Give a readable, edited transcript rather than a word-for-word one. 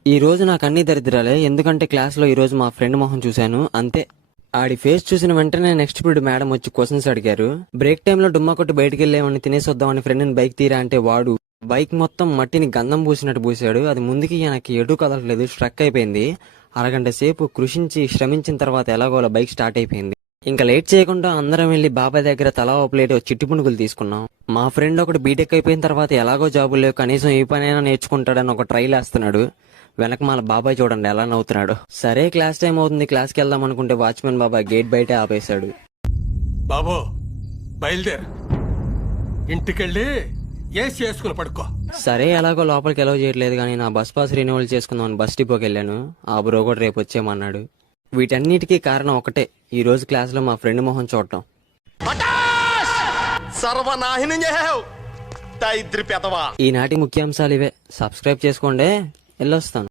ఈ రోజు నాకు అన్ని దరిద్రాలే. ఎందుకంటే క్లాస్లో ఈ రోజు మా ఫ్రెండ్ మొహం చూశాను, అంతే. ఆడి ఫేస్ చూసిన వెంటనే నెక్స్ట్ పీరియడ్ మేడం వచ్చి క్వశ్చన్స్ అడిగారు. బ్రేక్ టైంలో డుమ్మా కొట్టి బయటికి వెళ్ళేవాడిని, తినేసి వద్దామని ఫ్రెండ్ని బైక్ తీరా అంటే వాడు బైక్ మొత్తం మట్టిని గంధం పూసినట్టు పూసాడు. అది ముందుకి నాకు ఎటు కదలట్లేదు, స్ట్రక్ అయిపోయింది. అరగంట సేపు కృషించి శ్రమించిన తర్వాత ఎలాగోలా బైక్ స్టార్ట్ అయిపోయింది. ఇంకా లేట్ చేయకుండా అందరం వెళ్లి బాబాయ్ దగ్గర తలా ఓ ప్లేట్ చిట్టి పునుగులు తీసుకున్నాం. మా ఫ్రెండ్ ఒకటి బీటెక్ అయిపోయిన తర్వాత ఎలాగో జాబులు లేవు, కనీసం ఏ పనైనా నేర్చుకుంటాడని ఒక ట్రైల్ వేస్తున్నాడు. వెనకమాల బాబాయ్ చూడండి ఎలా నవ్వుతున్నాడు. సరే క్లాస్ టైం అవుతుంది, క్లాస్కి వెళ్దాం అనుకుంటే వాచ్మెన్ బాబాయ్ గేట్ బయటే ఆపేశాడు. బాబో బయలుదేరు, ఇంటికెళ్ళి ఏసి చేసుకుని పడుకో. సరే ఎలాగో లోపలికి ఎలవ్ చేయట్లేదు కానీ నా బస్ పాస్ రెన్యువల్ చేసుకుందామని బస్ డిపోకి వెళ్ళాను. ఆ బ్రో కూడా రేపు వచ్చేయమన్నాడు. వీటన్నిటికీ కారణం ఒకటే, ఈ రోజు క్లాస్ లో మా ఫ్రెండ్ మొహం చూడటం. ఈనాటి ముఖ్యాంశాలు ఇవే. సబ్స్క్రైబ్ చేసుకోండి, వెళ్ళొస్తాను.